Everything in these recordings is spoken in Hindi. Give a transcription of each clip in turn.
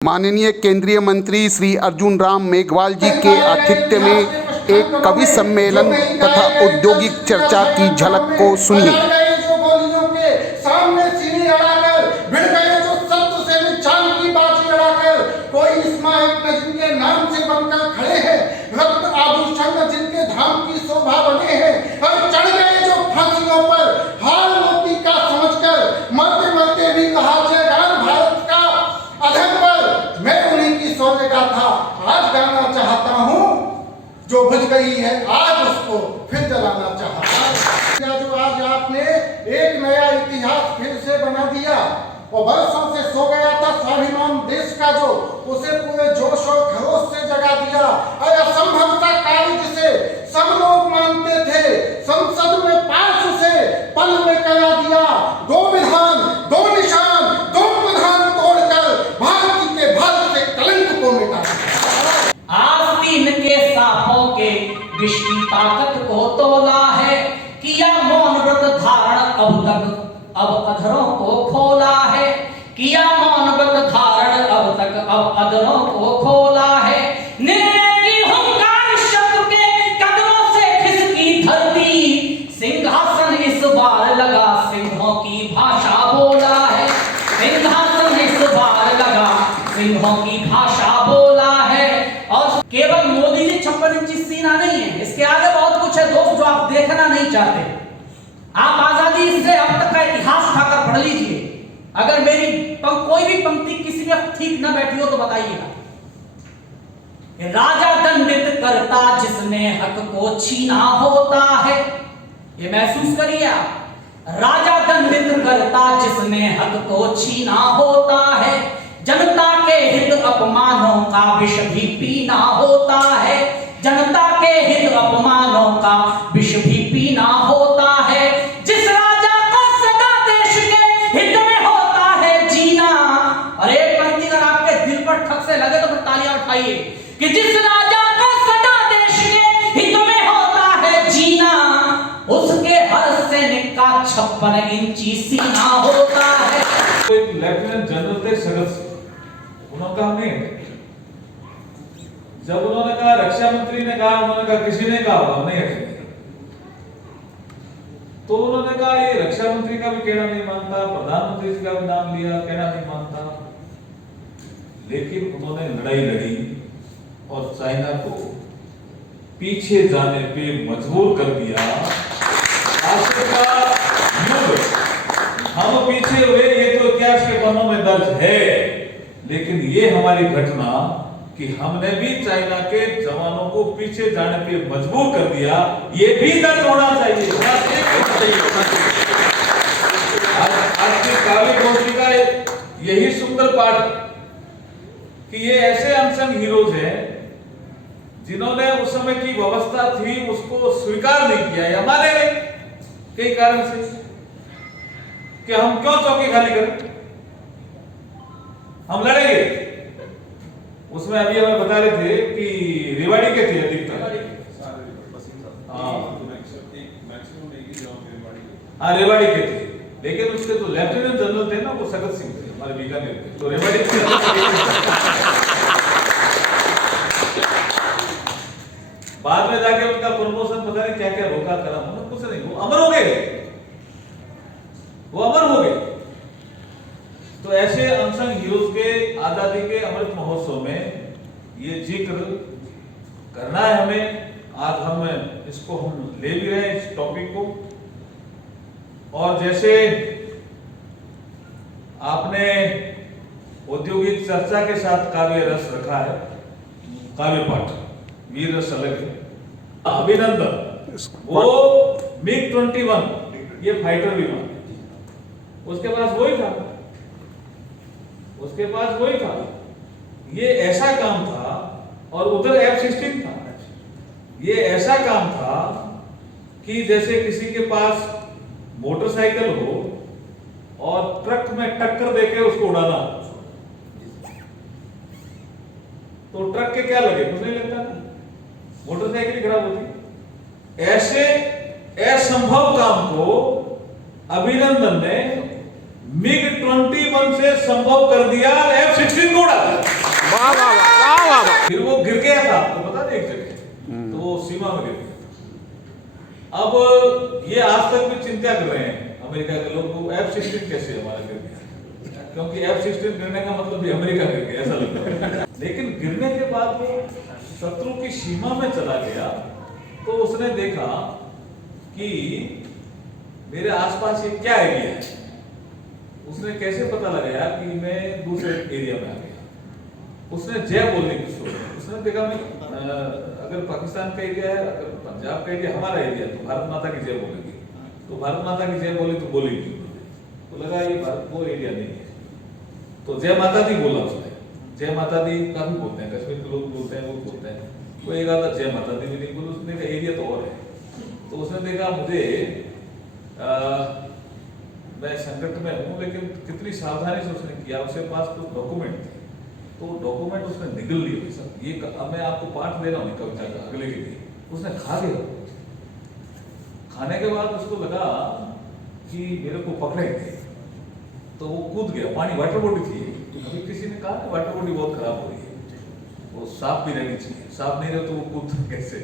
माननीय केंद्रीय मंत्री श्री अर्जुन राम मेघवाल जी के आतिथ्य में एक कवि सम्मेलन तथा औद्योगिक चर्चा की झलक को सुनिए। जिनके धाम की शोभा बने हैं और चढ़ गए जो फांसियों पर हाल मोती का समझकर मरते मरते भी कहा जयगान भारत का अधम पर मैं उन्हीं की सोने का था आज गाना चाहता हूँ जो बुझ गई है आज उसको फिर जलाना चाहता हूँ। जो आज आपने एक नया इतिहास फिर से बना दिया और वर्षों से सो गया था स्वाभिमान देश का जो उसे पूरे जोश और खरोश से जगा दिया। असंभव का कार्य जिसे सब लोग मानते थे संसद में पास उसे पल में करा दिया। दो विधान दो निशान दो प्रधान तोड़कर भारत के भारत के कलंक को मिटा दिया। आस्तीन के सांपों के विष की ताकत को तोला है किया मौन व्रत धारण अब अधरों को खोला है किया मौन व्रत धारण अब अधरों को खोला है। निर्णय की हुंकार शत्रु के कदमों से खिसकी धरती सिंहासन इस बार लगा सिंहों की भाषा बोला है। सिंहासन इस बार लगा सिंहों की भाषा बोला है। और केवल मोदी जी 56 इंची सीना नहीं है, इसके आगे बहुत कुछ है दोस्त जो आप देखना नहीं चाहते। आप आजादी से अब तक का इतिहास उठाकर पढ़ लीजिए। अगर मेरी कोई भी पंक्ति किसी में ठीक न बैठी हो तो बताइएगा। राजा दंडित करता जिसने हक को छीना होता है, ये महसूस करिए आप। राजा दंडित करता जिसने हक को छीना होता है जनता के हित अपमानों का विष भी पीना होता है। जनता के हित अपमानों का विष भी पीना होता है। जिस राजा को सदा देश के हित में होता है जीना। और एक पंक्ति अगर आपके दिल पर ठक से लगे तो फिर तालियां उठाइए कि जिस राजा को सदा देश के हित में होता है जीना उसके हर सैनिक का 56 इंची सीना होता है। एक लेफ्टिनेंट जनरल थे शरद सिंह, उन्होंने कहा नहीं। जब उन्होंने कहा रक्षा मंत्री ने कहा, उन्होंने कहा किसी ने कहा हम नहीं हटेंगे। तो उन्होंने कहा ये रक्षा मंत्री का भी कहना नहीं मानता, प्रधानमंत्री जी का भी नाम लिया कहना नहीं मानता। लेकिन उन्होंने लड़ाई लड़ी और चाइना को पीछे जाने पे मजबूर कर दिया। हम पीछे हुए ये तो इतिहास के पन्नों में दर्ज है, लेकिन ये हमारी घटना कि हमने भी चाइना के जवानों को पीछे जाने पे मजबूर कर दिया, ये भी दर्ज होना चाहिए। आज की काव्य गोष्ठी का यही सुंदर पाठ कि ये ऐसे अनसंग हीरोज हैं जिन्होंने उस समय की व्यवस्था थी उसको स्वीकार नहीं किया। हमारे कई कारण से कि हम क्यों चौकी खाली करें, हम लड़ेंगे। उसमें अभी हमें बता रहे थे कि रेवाड़ी के थे अधिकतर। हाँ रेवाड़ी के थे, लेकिन उसके जो लेफ्टिनेंट जनरल थे ना वो सगत सिंह थे, हमारे बीकानेर के। तो रेवाड़ी के बाद में जाके उनका प्रमोशन पता नहीं क्या क्या रोका करा, मतलब कुछ नहीं, वो अमर हो गए, वो अमर हो गए। तो ऐसे अनसंग हीरोज के आजादी के अमृत महोत्सव में ये जिक्र करना है हमें। आज हम इसको हम ले भी रहे हैं इस टॉपिक को। और जैसे आपने औद्योगिक चर्चा के साथ काव्य रस रखा है, काव्य पाठ वीर रस अलग है। अभिनंदन वो MiG-21 ये फाइटर विमान, उसके पास वही था, उसके पास वही था। ये ऐसा काम था, और उधर F-16 था। ये ऐसा काम था कि जैसे किसी के पास मोटरसाइकिल हो और ट्रक में टक्कर देके उसको उड़ाना, तो ट्रक के क्या लगे, कुछ नहीं लगता, मोटरसाइकिल खराब होती। ऐसे असंभव काम को अभिनंदन ने MiG-21 से संभव कर दिया F-16 को उड़ा दिया। वाह वाह वाह वाह वाह। फिर वो गिर गया था, आपको पता नहीं एक जगह, तो वो सीमा में गिर गया। अब ये आज तक भी चिंता कर रहे हैं अमेरिका के लोग को, F-16 कैसे हमारा गिर गया, क्योंकि F-16 गिरने का मतलब भी अमेरिका गिर गया ऐसा लगता है। लेकिन गिरने के बाद वो शत्रु की सीमा में चला गया, तो उसने देखा कि मेरे आसपास ये क्या एरिया है। उसने कैसे पता लगाया कि मैं दूसरे एरिया में आ गया। उसने जय बोलने की सोची। उसने देखा मैं अगर पाकिस्तान का एरिया है, अगर पंजाब का एरिया हमारा एरिया, तो भारत माता की जय बोलेगी। तो भारत माता की जय बोली तो बोलेगी, तो लगा ये भारत वो एरिया नहीं है, तो जय माता दी बोला उसने। जय माता दी काफी बोलते हैं, कश्मीर के लोग बोलते हैं, वो बोलते हैं, वो एक आधा जय माता दी भी नहीं बोले। उसने कहा एरिया तो और है। तो उसने देखा मुझे मैं संकट में हूँ, लेकिन कितनी सावधानी से उसने किया। उसके पास कुछ डॉक्यूमेंट थे, तो डॉक्यूमेंट उसने निगल लिए सब। ये अब मैं आपको पाठ दे रहा हूँ कविता का अगले के लिए। उसने खा लिया। खाने के बाद उसको लगा कि मेरे को पकड़ेंगे, तो वो कूद गया। पानी वाटर बॉडी थी। अभी किसी ने कहा वाटर बॉडी बहुत खराब हो रही है, वो साफ भी रहनी चाहिए। साफ नहीं रहे तो वो कूद कैसे?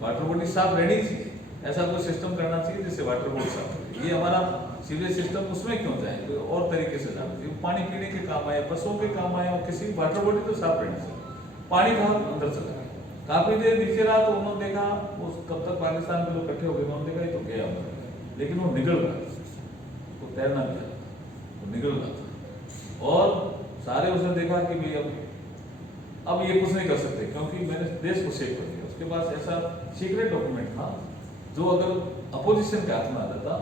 वाटर बॉडी साफ रहनी चाहिए। ऐसा कोई सिस्टम करना चाहिए जिससे वाटर बॉडी साफ हो। ये हमारा सीवरेज सिस्टम उसमें क्यों जाए, कोई और तरीके से जाना चाहिए। पानी पीने के काम आए, पशुओं के काम आए, और किसी वाटर बॉडी तो साफ रहनी चाहिए। पानी कहाँ अंदर चला गया। काफी देर नीचे रहा तो उन्होंने देखा, वो कब तक पाकिस्तान के लोग इकट्ठे हो गए, उन्होंने देखा ये तो गया अंदर, लेकिन वो निकल रहा, वो तैरना नहीं आता, वो निकल रहा था। और सारे उसने देखा कि भाई अब ये कुछ नहीं कर सकते, क्योंकि मैंने देश को सेव कर दिया। उसके पास ऐसा सीक्रेट डॉक्यूमेंट था जो अगर अपोजिशन के हाथ में आ जाता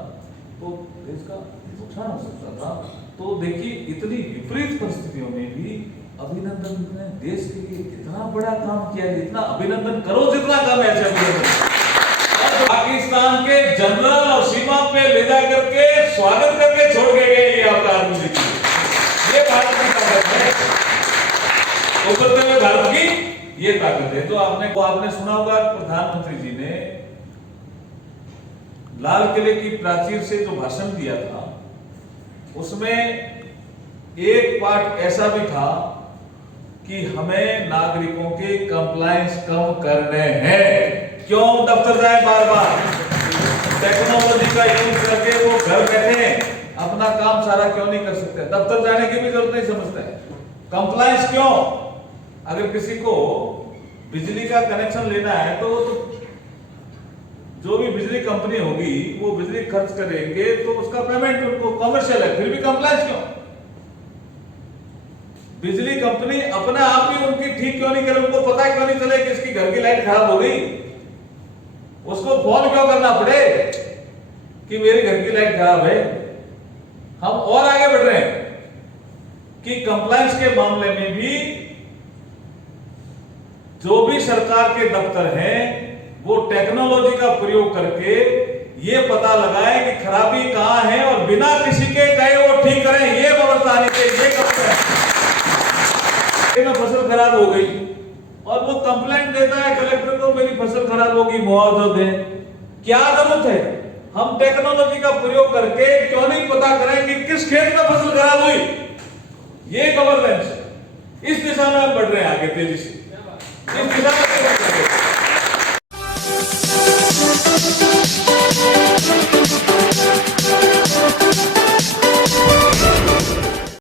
तो देश का नुकसान हो सकता था। तो देखिए इतनी विपरीत परिस्थितियों में भी अभिनंदन ने देश के लिए इतना बड़ा काम किया। इतना अभिनंदन करो जितना कम है। अभिनंदन पाकिस्तान के जनरल और सीमा पे ले जा करके स्वागत करके छोड़ के गए ये अवतार मुझे। ये भारत की ताकत है, उभरते हुए भारत की ये ताकत है। तो आपने सुना होगा प्रधानमंत्री जी ने लाल किले की प्राचीर से जो भाषण दिया था, उसमें एक पार्ट ऐसा भी था कि हमें नागरिकों के कंप्लायंस कम करने हैं। क्यों दफ्तर जाए बार बार, टेक्नोलॉजी का यूज करके वो घर बैठे अपना काम सारा क्यों नहीं कर सकते? दफ्तर जाने की भी जरूरत नहीं समझता है। कंप्लायंस क्यों? अगर किसी को बिजली का कनेक्शन लेना है तो जो भी बिजली कंपनी होगी वो बिजली खर्च करेंगे, तो उसका पेमेंट उनको कमर्शियल है, फिर भी कंप्लायंस क्यों? बिजली कंपनी अपने आप ही उनकी ठीक क्यों नहीं करे? उनको पता क्यों नहीं चले कि इसकी घर की लाइट खराब हो गई? उसको फोन क्यों करना पड़े कि मेरे घर की लाइट खराब है? हम और आगे बढ़ रहे हैं कि कंप्लायंस के मामले में भी जो भी सरकार के दफ्तर हैं वो टेक्नोलॉजी का प्रयोग करके ये पता लगाए कि खराबी कहां है और बिना किसी के कहे वो ठीक करें। ये व्यवस्था आनी चाहिए। में फसल खराब हो गई और वो कंप्लेंट देता है कलेक्टर को, मेरी फसल खराब होगी, मुआवजा दें। क्या जरूरत है? हम टेक्नोलॉजी का प्रयोग करके क्यों नहीं पता करें कि किस खेत में फसल खराब हुई? ये गवर्नेंस, इस दिशा में हम बढ़ रहे हैं आगे तेजी से। इस दिशा में